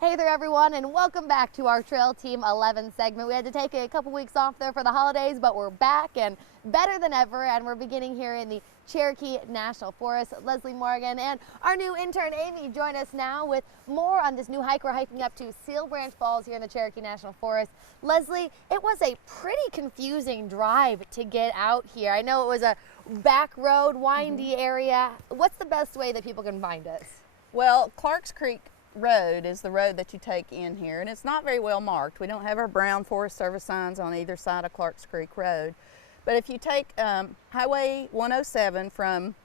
Hey there everyone, and welcome back to our Trail Team 11 segment. We had to take a couple weeks off there for the holidays, but we're back and better than ever, and we're beginning here in the Cherokee National Forest. Leslie Morgan and our new intern Amy join us now with more on this new hike. We're hiking up to Sill Branch Falls here in the Cherokee National Forest. Leslie, it was a pretty confusing drive to get out here. I know it was a back road, windy area. What's the best way that people can find us? Well, Clark's Creek Road is the road that you take in here, and it's not very well marked. We don't have our brown Forest Service signs on either side of Clark's Creek Road. But if you take Highway 107 from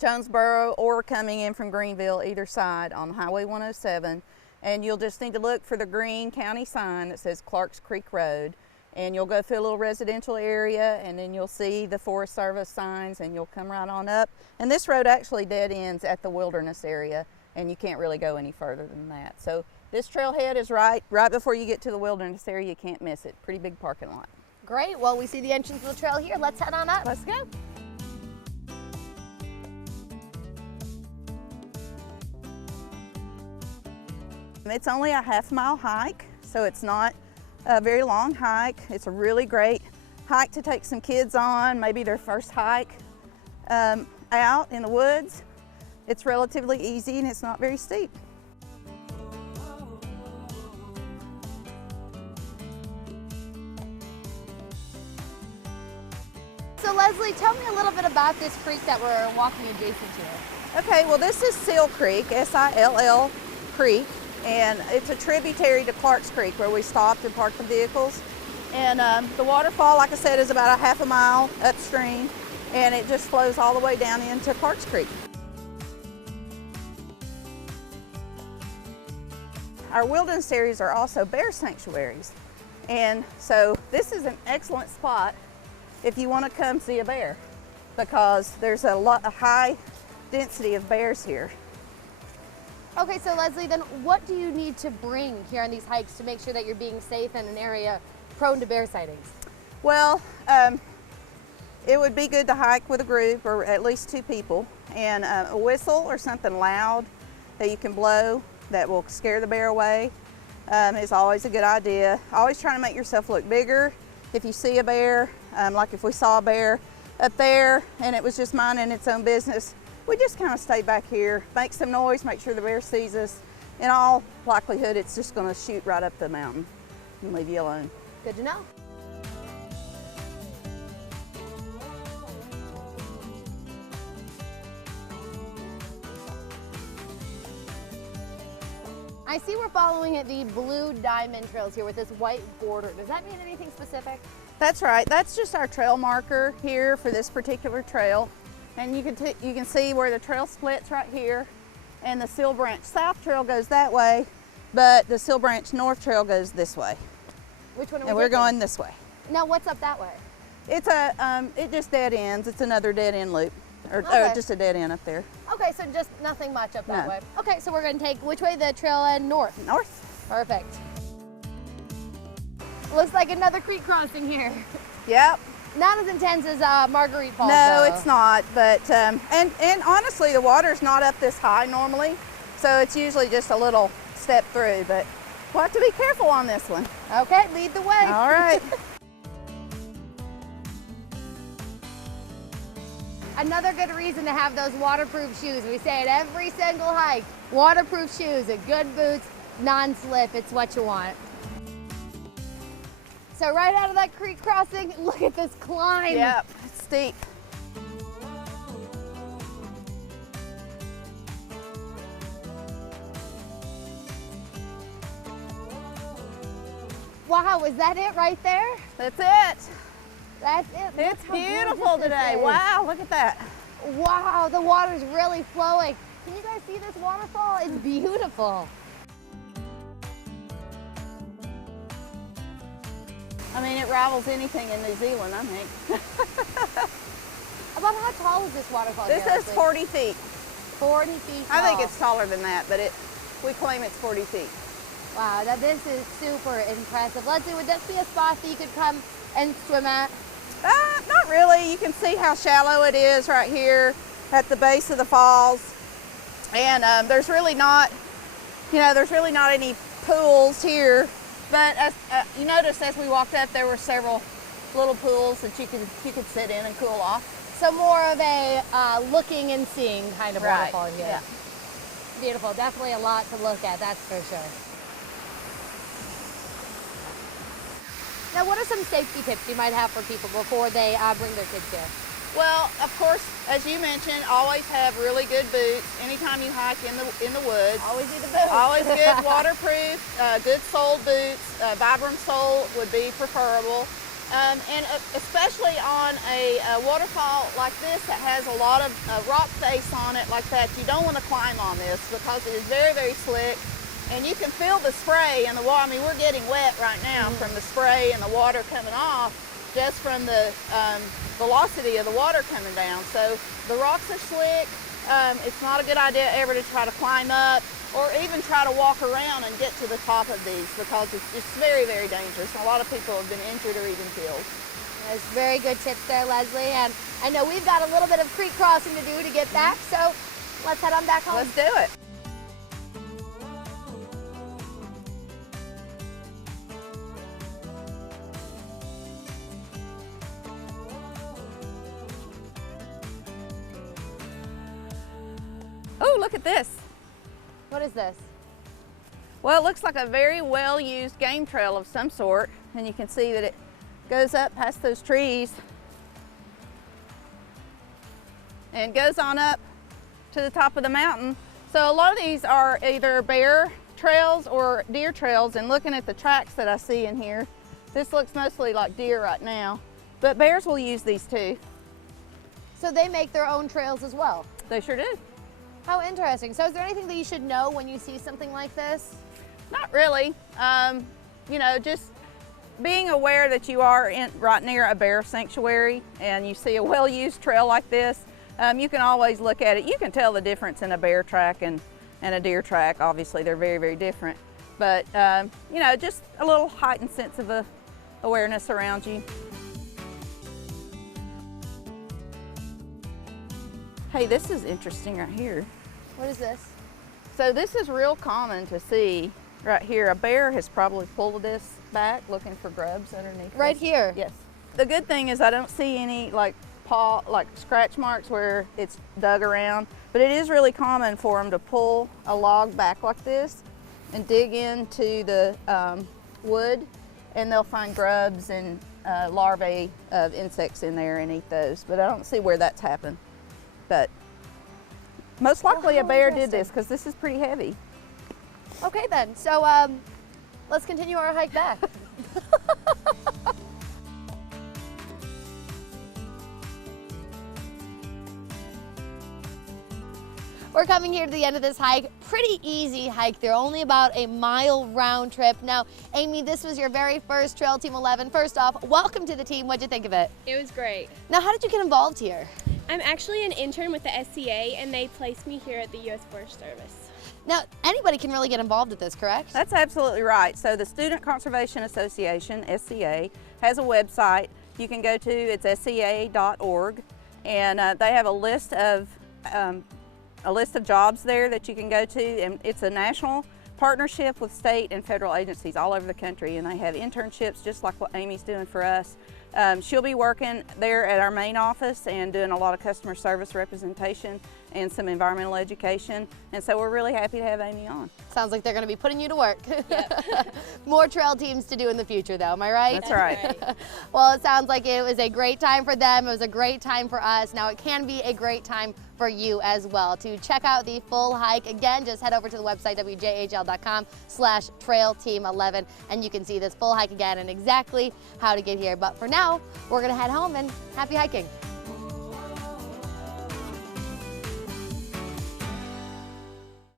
Jonesboro or coming in from Greenville, either side on Highway 107, and you'll just need to look for the green county sign that says Clark's Creek Road, and you'll go through a little residential area, and then you'll see the Forest Service signs, and you'll come right on up. And this road actually dead ends at the wilderness area, and you can't really go any further than that. So this trailhead is right before you get to the wilderness area. You can't miss it. Pretty big parking lot. Great. Well, we see the entrance of the trail here. Let's head on up. Let's go. It's only a half-mile hike, so it's not a very long hike. It's a really great hike to take some kids on, maybe their first hike out in the woods. It's relatively easy and it's not very steep. So Leslie, tell me a little bit about this creek that we're walking adjacent to. Okay, well this is Sill Creek, S-I-L-L Creek, and it's a tributary to Clark's Creek where we stopped and parked the vehicles. And the waterfall, like I said, is about a half a mile upstream, and it just flows all the way down into Clark's Creek. Our wilderness areas are also bear sanctuaries, and so this is an excellent spot if you want to come see a bear, because there's a high density of bears here. Okay, so Leslie, then what do you need to bring here on these hikes to make sure that you're being safe in an area prone to bear sightings? Well, it would be good to hike with a group or at least two people, and a whistle or something loud that you can blow that will scare the bear away is always a good idea. Always trying to make yourself look bigger. If you see a bear, like if we saw a bear up there and it was just minding its own business, we just kind of stay back here, make some noise, make sure the bear sees us. In all likelihood, it's just going to shoot right up the mountain and leave you alone. Good to know. I see we're following the blue diamond trails here with this white border. Does that mean anything specific? That's right. That's just our trail marker here for this particular trail. And you can see where the trail splits right here, and the Sill Branch South Trail goes that way, but the Sill Branch North Trail goes this way. Which one are we And we're taking? going this way. Now what's up that way? It's it just dead ends. It's another dead end loop, or just a dead end up there. Okay, so just nothing much up that No. way. Okay, so we're going to take which way? The trail end north. North. Perfect. Looks like another creek crossing here. Yep. Not as intense as Marguerite Falls. No, though. it's not. But and honestly, the water's not up this high normally, so it's usually just a little step through. But we'll have to be careful on this one. Okay, lead the way. All right. Another good reason to have those waterproof shoes. We say it every single hike. Waterproof shoes, good boots, non-slip. It's what you want. So right out of that creek crossing, look at this climb. Yep, it's steep. Wow, is that it right there? That's it. That's it. Look It's how beautiful gorgeous today. this is. Wow, look at that. Wow, the water's really flowing. Can you guys see this waterfall? It's beautiful. I mean, it rivals anything in New Zealand, I think. About how tall is this waterfall? This here, is Leslie? 40 feet. 40 feet tall. I think it's taller than that, but we claim it's 40 feet. Wow, this is super impressive. Leslie, would this be a spot that you could come and swim at? Not really. You can see how shallow it is right here at the base of the falls. And there's really not any pools here, but as, you notice as we walked up, there were several little pools that you could sit in and cool off. So more of a looking and seeing kind of Right, waterfall here. yeah. Beautiful, definitely a lot to look at, that's for sure. Now, what are some safety tips you might have for people before they bring their kids here? Well, of course, as you mentioned, always have really good boots. Anytime you hike in the woods, Always need the boots. always good waterproof, good soled boots. Vibram sole would be preferable. And especially on a waterfall like this that has a lot of rock face on it like that, you don't want to climb on this because it is very, very slick. And you can feel the spray and the water. I mean, we're getting wet right now from the spray and the water coming off just from the velocity of the water coming down. So the rocks are slick. It's not a good idea ever to try to climb up or even try to walk around and get to the top of these because it's very, very dangerous. A lot of people have been injured or even killed. That's very good tips there, Leslie. And I know we've got a little bit of creek crossing to do to get back, so let's head on back home. Let's do it. Oh, look at this. What is this? Well, it looks like a very well-used game trail of some sort, and you can see that it goes up past those trees and goes on up to the top of the mountain. So a lot of these are either bear trails or deer trails, and looking at the tracks that I see in here, this looks mostly like deer right now, but bears will use these too. So they make their own trails as well? They sure do. How interesting. So is there anything that you should know when you see something like this? Not really. You know, just being aware that you are right near a bear sanctuary and you see a well-used trail like this, you can always look at it. You can tell the difference in a bear track and a deer track. Obviously, they're very, very different. But, you know, just a little heightened sense of awareness around you. Hey, this is interesting right here. What is this? So this is real common to see right here. A bear has probably pulled this back looking for grubs underneath. Right this. here? Yes. The good thing is I don't see any like scratch marks where it's dug around, but it is really common for them to pull a log back like this and dig into the wood, and they'll find grubs and larvae of insects in there and eat those, but I don't see where that's happened. But most likely a bear did this because this is pretty heavy. Okay then, so let's continue our hike back. We're coming here to the end of this hike. Pretty easy hike. They're only about a mile round trip. Now, Amy, this was your very first Trail Team 11. First off, welcome to the team. What'd you think of it? It was great. Now, how did you get involved here? I'm actually an intern with the SCA, and they placed me here at the U.S. Forest Service. Now, anybody can really get involved with this, correct? That's absolutely right. So the Student Conservation Association, SCA, has a website you can go to. It's sca.org, and they have a list of jobs there that you can go to, and it's a national partnership with state and federal agencies all over the country, and they have internships just like what Amy's doing for us. She'll be working there at our main office and doing a lot of customer service representation and some environmental education, and so we're really happy to have Amy on. Sounds like they're going to be putting you to work. Yep. More trail teams to do in the future though, am I right? That's right. Well, it sounds like it was a great time for them. It was a great time for us. Now it can be a great time for you as well. To check out the full hike, again, just head over to the website wjhl.com/trailteam11 and you can see this full hike again and exactly how to get here. But for now, we're going to head home and happy hiking.